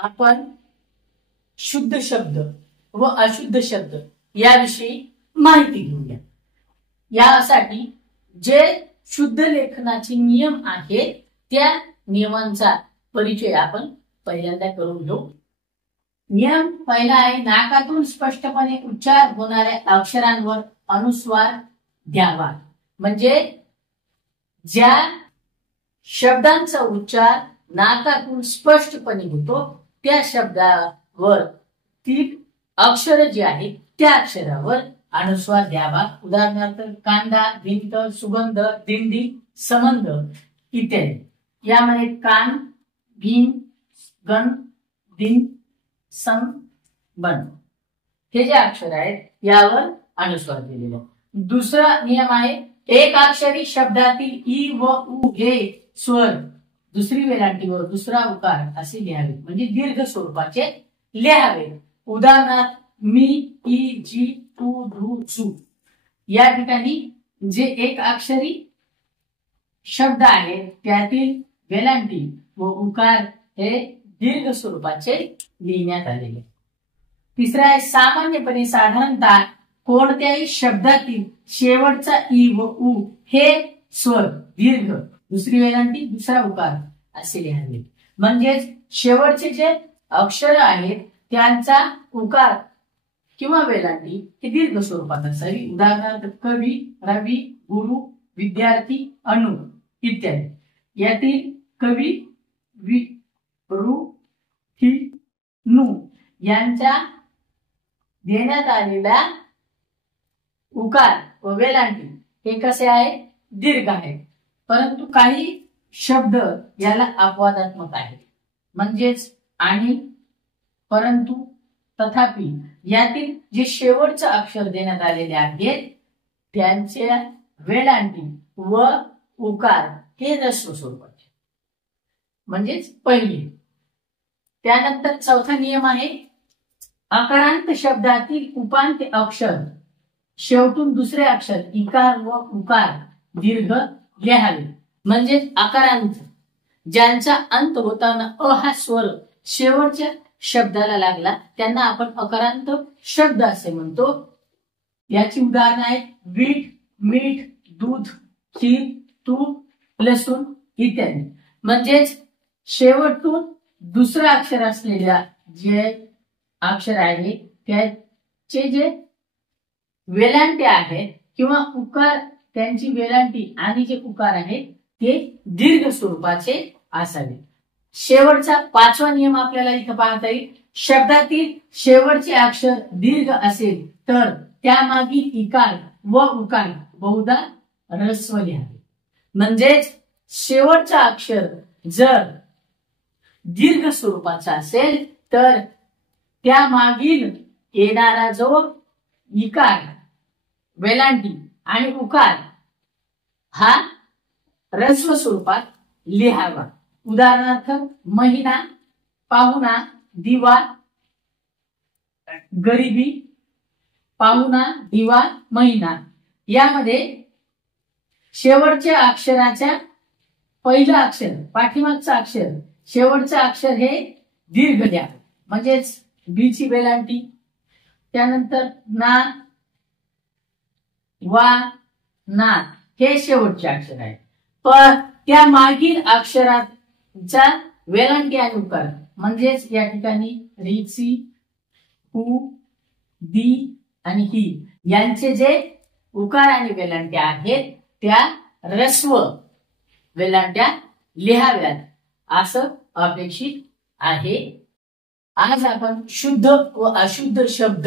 आपण शुद्ध शब्द व अशुद्ध शब्द याविषयी माहिती घेऊया। यासाठी जे शुद्ध लेखनाचे नियम आहेत त्या नियमांचा परिचय आपण पहिल्यांदा करून घेऊ। नियम पहिला आहे, नाकातून स्पष्टपणे उच्चार होणाऱ्या अक्षरांवर अनुस्वार द्यावा। म्हणजे ज्या शब्दांचा उच्चार नाकातून स्पष्टपणे होतो त्या शब्दावर ती अक्षर जी आहेत त्या अक्षरावर अनुस्वार द्यावा। उदाहरणार्थ कांदा, भिंत, सुगंध, दिंडी, संबंध इत्यादी। यामध्ये कान, भिन, गण, दिन, सम, बन हे जे अक्षर आहेत यावर अनुस्वार दिलेला। दुसरा नियम आहे, एक अक्षरी शब्दातील ई व उ हे स्वर दुसरी वेलांटीवर दुसरा उकार असे लिहावे, म्हणजे दीर्घ स्वरूपाचे लिहावे। उदाहरणार्थ मी, ई, जी, तू, धू, चू या ठिकाणी जे एक अक्षरी शब्द आहे त्यातील वेलांटी व उकार हे दीर्घ स्वरूपाचे लिहिण्यात आलेले। तिसरा आहे, सामान्यपणे साधारणतः कोणत्याही शब्दातील शेवटचा ई व उ हे स्वर दीर्घ दुसरी वेलांटी दुसरा उकार असे लिहावे। म्हणजेच शेवटचे जे अक्षर आहेत त्यांचा उकार किंवा वेलांटी ही दीर्घ स्वरूपात असावी। उदाहरणार्थ कवी, रवी, गुरु, विद्यार्थी, अनु इत्यादी। यातील कवी, वि, रु, हि, नु यांच्या देण्यात आलेला उकार व वेलांटी हे कसे आहे, दीर्घ आहे। परंतु काही शब्द याला अपवादात्मक आहेत, म्हणजेच आणि, परंतु, तथापि यातील जे शेवटचे अक्षर देण्यात आलेले आहेत त्यांच्या वेलांटी व उकार हे ह्रस्व स्वरूपाचे, म्हणजेच पहिले। त्यानंतर चौथा नियम आहे, अकारांत शब्दातील उपांत्य अक्षर शेवटून दुसरे अक्षर इकार व उकार दीर्घ लिहावे। म्हणजे अकारांत ज्यांचा अंत होताना अ हा स्वर शेवटच्या शब्दाला लागला त्यांना आपण अकारांत शब्द असे म्हणतो। याची उदाहरणे आहेत वीट, मीठ, दूध, खीर, तूप, लसूण इत्यादी। म्हणजेच शेवटून दुसरं अक्षर असलेल्या जे अक्षर आहे त्याचे जे वेलांटी आहेत किंवा उकार त्यांची वेलांटी आणि जे उकार आहेत ते दीर्घ स्वरूपाचे असावे। शेवटचा पाचवा नियम आपल्याला इथं पाहता येईल, शब्दातील शेवटचे अक्षर दीर्घ असेल तर त्यामागील इकार व उकार बहुधा ह्रस्व लिहावे। म्हणजेच शेवटचा अक्षर जर दीर्घ स्वरूपाचा असेल तर त्यामागील येणारा जो इकार, वेलांटी आणि उकार हा ह्रस्व स्वरूपात लिहावा। उदाहरणार्थ महिना, पाहुणा, दिवा, गरिबी, पाहुणा, दिवा, महिना यामध्ये शेवटच्या अक्षराच्या पहिलं अक्षर पाठीमागचं अक्षर शेवटचं अक्षर हे दीर्घ द्या, म्हणजेच बीची वेलांटी। त्यानंतर ना, वा, ना हे शेवटचे अक्षर आहे, पण त्या मागील अक्षराचा वेलांटी आणि उकार म्हणजेच या ठिकाणी रीची, हु, दी आणि ही यांचे जे उकार आणि वेलांट्या आहेत त्या ह्रस्व वेलांट्या लिहाव्यात असं अपेक्षित आहे। आज आपण शुद्ध व अशुद्ध शब्द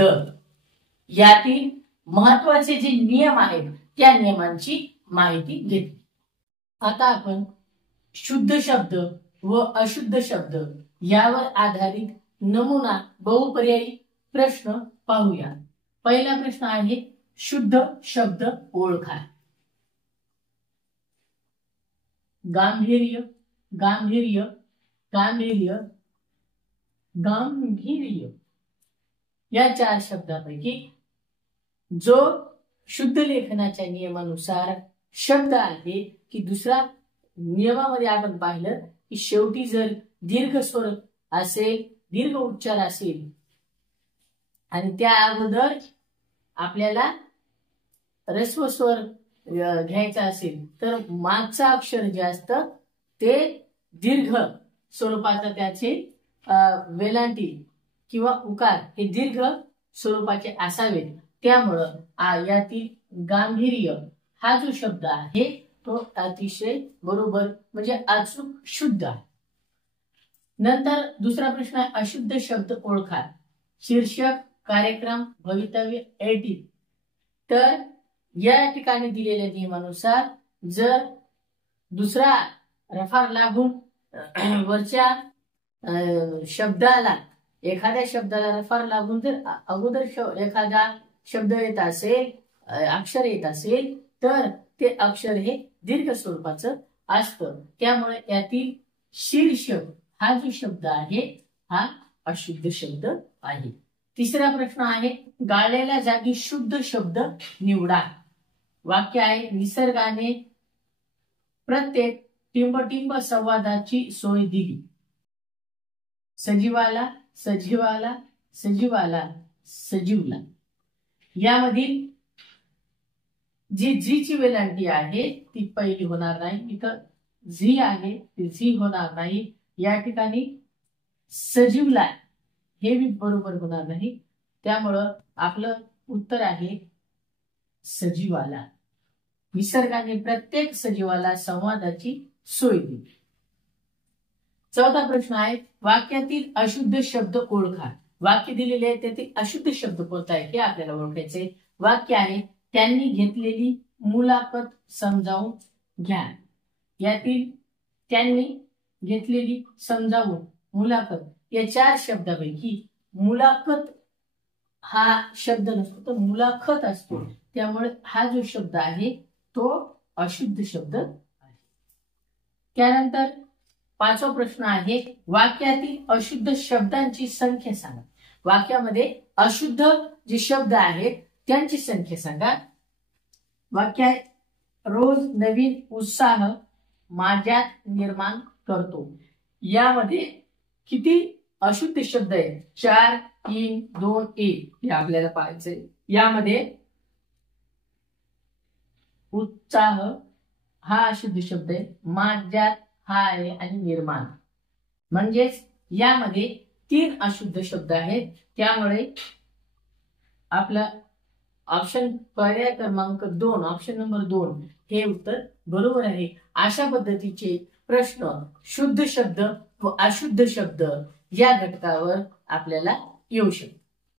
यातील महत्वाचे जे नियम आहेत त्या नियमांची माहिती घेतली। आता आपण शुद्ध शब्द व अशुद्ध शब्द यावर आधारित नमुना बहुपर्यायी प्रश्न पाहूया। पहिला प्रश्न आहे, शुद्ध शब्द ओळखा। गांभीर्य, गांभीर्य, गांभीर्य, गांभीर्य या चार शब्दापैकी जो शुद्ध लेखनाच्या नियमानुसार शब्द आहे की दुसरा नियमामध्ये आपण पाहिलं की शेवटी जर दीर्घ स्वर असेल दीर्घ उच्चार असेल आणि त्या अगोदर आपल्याला ऱ्हस्व स्वर घ्यायचा असेल तर मागचं अक्षर जे असतं ते दीर्घ स्वरूपाचं त्याचे वेलांटी किंवा उकार हे दीर्घ स्वरूपाचे असावेत. त्यामुळं यातील गांभीर्य हा जो शब्द आहे तो अतिशय बरोबर म्हणजे अचूक शुद्ध आहे. नंतर दुसरा प्रश्न आहे अशुद्ध शब्द ओळखा. शीर्षक, कार्यक्रम, भवितव्य, एडी. तर या ठिकाणी दिलेल्या नियमानुसार जर दुसरा रफार लागून वरच्या शब्दाला एखाद्या शब्दाला रफार लागून जर अगोदर एखादा शब्द येत असेल, अक्षर येत असेल तर ते अक्षर हे दीर्घ स्वरूपाचं असतं. त्यामुळे यातील शीर्षक हा जो शब्द आहे हा अशुद्ध शब्द आहे. तिसरा प्रश्न आहे गाळलेल्या जागी शुद्ध शब्द निवडा. वाक्य आहे निसर्गाने प्रत्येक टिंबटिंब संवादाची सोय दिली. सजीवाला, सजीवाला, सजीवाला, सजीवला. यामधील जी झीची वेलांटी आहे ती पहिली होणार नाही. इथं झी आहे ती झी होणार नाही. या ठिकाणी सजीवला हे बी बरोबर होणार नाही. त्यामुळं आपलं उत्तर आहे सजीवाला. निसर्गाने प्रत्येक सजीवाला संवादाची सोय दिली. चौथा प्रश्न आहे वाक्यातील अशुद्ध शब्द ओळखा. वाक्य दिलेले आहे त्यातील अशुद्ध शब्द कोणता आहे हे आपल्याला ओळखायचे. वाक्य आहे त्यांनी घेतलेली मुलाखत समजावून घ्या. यातील त्यांनी घेतलेली समजावून मुलाखत या 4 शब्दापैकी मुलाखत हा शब्द नसतो तर मुलाखत असतो. त्यामुळे हा जो शब्द आहे तो अशुद्ध शब्द आहे. त्यानंतर 5वा प्रश्न आहे वाक्यातील अशुद्ध शब्दांची संख्या सांगा. वाक्यामध्ये अशुद्ध जे शब्द आहेत त्यांची संख्या सांगा. वाक्य आहे रोज नवीन उत्साह माझ्यात निर्माण करतो. यामध्ये किती अशुद्ध शब्द आहेत? 4, 3, 2, 1 हे आपल्याला पाहायचंय. यामध्ये उत्साह हा अशुद्ध शब्द आहे, माझ्यात हा आहे आणि निर्माण म्हणजेच यामध्ये 3 अशुद्ध शब्द आहेत. त्यामुळे आपला ऑप्शन पर्याय क्रमांक 2 ऑप्शन नंबर 2 हे उत्तर बरोबर आहे. अशा पद्धतीचे प्रश्न शुद्ध शब्द व अशुद्ध शब्द या घटकावर आपल्याला येऊ शकतात.